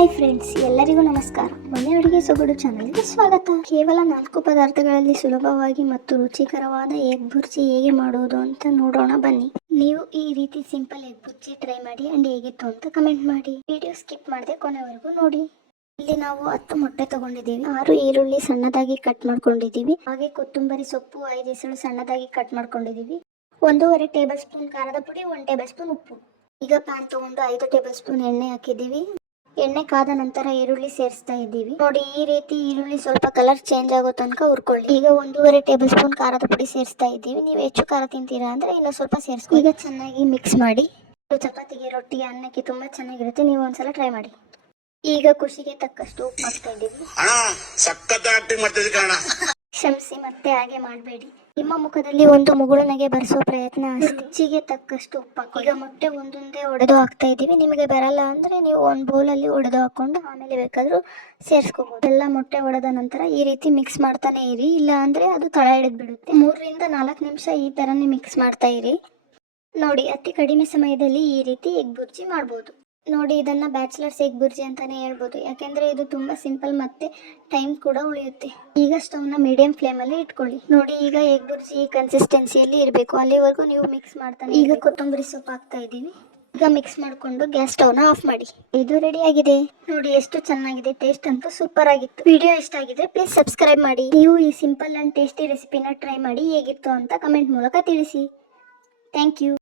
Hi friends, ಎಲ್ಲರಿಗೂ ನಮಸ್ಕಾರ. ಮನೆ ಅಡುಗೆ ಸೊಗಡು ಚಾನಲ್ಗೆ ಸ್ವಾಗತ. ಕೇವಲ 4 ಪದಾರ್ಥಗಳಲ್ಲಿ ಸುಲಭವಾಗಿ ಮತ್ತು ರುಚಿಕರವಾದ ಎಗ್ ಬುರ್ಜಿ ಹೇಗೆ ಮಾಡುವುದು ಅಂತ ನೋಡೋಣ ಬನ್ನಿ. ನೀವು ಈ ರೀತಿ ಸಿಂಪಲ್ ಎಗ್ ಬುರ್ಜಿ ಟ್ರೈ ಮಾಡಿ ಅಂಡ್ ಹೇಗಿತ್ತು ಅಂತ ಕಮೆಂಟ್ ಮಾಡಿ. ವಿಡಿಯೋ ಸ್ಕಿಪ್ ಮಾಡದೆ ಕೊನೆವರೆಗೂ ನೋಡಿ. ಇಲ್ಲಿ ನಾವು 10 ಮೊಟ್ಟೆ ತಗೊಂಡಿದ್ದೀವಿ, 6 ಈರುಳ್ಳಿ ಸಣ್ಣದಾಗಿ ಕಟ್ ಮಾಡ್ಕೊಂಡಿದ್ದೀವಿ, ಹಾಗೆ ಕೊತ್ತಂಬರಿ ಸೊಪ್ಪು 5 ಎಸಳು ಸಣ್ಣದಾಗಿ ಕಟ್ ಮಾಡ್ಕೊಂಡಿದ್ದೀವಿ, 1.5 ಟೇಬಲ್ ಸ್ಪೂನ್ ಖಾರದ ಪುಡಿ, 1 ಟೇಬಲ್ ಸ್ಪೂನ್ ಉಪ್ಪು. ಈಗ ಪ್ಯಾನ್ ತಗೊಂಡು 5 ಟೇಬಲ್ ಸ್ಪೂನ್ ಎಣ್ಣೆ ಹಾಕಿದ್ದೀವಿ. ಎಣ್ಣೆ ಕಾದ ನಂತರ ಈರುಳ್ಳಿ ಸೇರಿಸ್ತಾ ಇದ್ದೀವಿ. ನೋಡಿ, ಈ ರೀತಿ ಈರುಳ್ಳಿ ಸ್ವಲ್ಪ ಕಲರ್ ಚೇಂಜ್ ಆಗೋ ತನಕ ಹುರ್ಕೊಳ್ಳಿ. ಈಗ 1.5 ಟೇಬಲ್ ಸ್ಪೂನ್ ಖಾರದ ಪುಡಿ ಸೇರಿಸ್ತಾ ಇದ್ದೀವಿ. ನೀವು ಹೆಚ್ಚು ಖಾರ ತಿಂತೀರಾ ಅಂದ್ರೆ ಇನ್ನೂ ಸ್ವಲ್ಪ ಸೇರಿಸ್ಕೊಳ್ಳಿ. ಈಗ ಚೆನ್ನಾಗಿ ಮಿಕ್ಸ್ ಮಾಡಿ. ಚಪಾತಿಗೆ, ರೊಟ್ಟಿಗೆ, ಅನ್ನಕ್ಕೆ ತುಂಬಾ ಚೆನ್ನಾಗಿರುತ್ತೆ. ನೀವು ಒಂದ್ಸಲ ಟ್ರೈ ಮಾಡಿ. ಈಗ ಖುಷಿಗೆ ತಕ್ಕಷ್ಟು ಉಪ್ಪು ಹಾಕ್ತಾ ಇದ್ದೀವಿ. ಕ್ಷಮಿಸಿ, ಮತ್ತೆ ಹಾಗೆ ಮಾಡಬೇಡಿ. ನಿಮ್ಮ ಮುಖದಲ್ಲಿ ಒಂದು ಮುಗುಳುನಗೆ ಬರೆಸೋ ಪ್ರಯತ್ನ ಅಷ್ಟೇ. ರುಚಿಗೆ ತಕ್ಕಷ್ಟು ಉಪ್ಪು. ಈಗ ಮೊಟ್ಟೆ ಒಂದೊಂದೇ ಒಡೆದು ಹಾಕ್ತಾ ಇದ್ದೀವಿ. ನಿಮಗೆ ಬರಲ್ಲ ಅಂದ್ರೆ ನೀವು ಒಂದು ಬೌಲಲ್ಲಿ ಒಡೆದು ಹಾಕೊಂಡು ಆಮೇಲೆ ಬೇಕಾದ್ರೂ ಸೇರಿಸ್ಕೋಬಹುದು. ಎಲ್ಲ ಮೊಟ್ಟೆ ಒಡೆದ ನಂತರ ಈ ರೀತಿ ಮಿಕ್ಸ್ ಮಾಡ್ತಾನೆ ಇರಿ, ಇಲ್ಲ ಅಂದ್ರೆ ಅದು ತಳ ಹಿಡಿದು ಬಿಡುತ್ತೆ. 3 ರಿಂದ 4 ನಿಮಿಷ ಈ ತರನೇ ಮಿಕ್ಸ್ ಮಾಡ್ತಾ ಇರಿ. ನೋಡಿ, ಅತಿ ಕಡಿಮೆ ಸಮಯದಲ್ಲಿ ಈ ರೀತಿ ಎಗ್ ಬುರ್ಜಿ ಮಾಡ್ಬೋದು. ನೋಡಿ, ಇದನ್ನ ಬ್ಯಾಚುಲರ್ಸ್ ಎಗ್ ಬುರ್ಜಿ ಅಂತಾನೆ ಹೇಳ್ಬೋದು, ಯಾಕೆಂದ್ರೆ ಇದು ತುಂಬಾ ಸಿಂಪಲ್ ಮತ್ತೆ ಟೈಮ್ ಕೂಡ ಉಳಿಯುತ್ತೆ. ಈಗ ಸ್ಟವ್ ನ ಮೀಡಿಯಂ ಫ್ಲೇಮ್ ಅಲ್ಲಿ ಇಟ್ಕೊಳ್ಳಿ. ನೋಡಿ, ಈಗ ಎಗ್ ಬುರ್ಜಿ ಈ ಕನ್ಸಿಸ್ಟೆನ್ಸಿಯಲ್ಲಿ ಇರಬೇಕು, ಅಲ್ಲಿವರೆಗೂ ನೀವು ಮಿಕ್ಸ್ ಮಾಡ್ತಾನೆ. ಈಗ ಕೊತ್ತಂಬರಿ ಸೊಪ್ಪು ಹಾಕ್ತಾ ಇದ್ದೀವಿ. ಈಗ ಮಿಕ್ಸ್ ಮಾಡ್ಕೊಂಡು ಗ್ಯಾಸ್ ಸ್ಟವ್ ನ ಆಫ್ ಮಾಡಿ. ಇದು ರೆಡಿ ಆಗಿದೆ. ನೋಡಿ, ಎಷ್ಟು ಚೆನ್ನಾಗಿದೆ. ಟೇಸ್ಟ್ ಅಂತೂ ಸೂಪರ್ ಆಗಿತ್ತು. ವಿಡಿಯೋ ಇಷ್ಟ ಆಗಿದ್ರೆ ಪ್ಲೀಸ್ ಸಬ್ಸ್ಕ್ರೈಬ್ ಮಾಡಿ. ನೀವು ಈ ಸಿಂಪಲ್ ಅಂಡ್ ಟೇಸ್ಟಿ ರೆಸಿಪಿನ ಟ್ರೈ ಮಾಡಿ ಹೇಗಿತ್ತು ಅಂತ ಕಮೆಂಟ್ ಮೂಲಕ ತಿಳಿಸಿ. Thank you.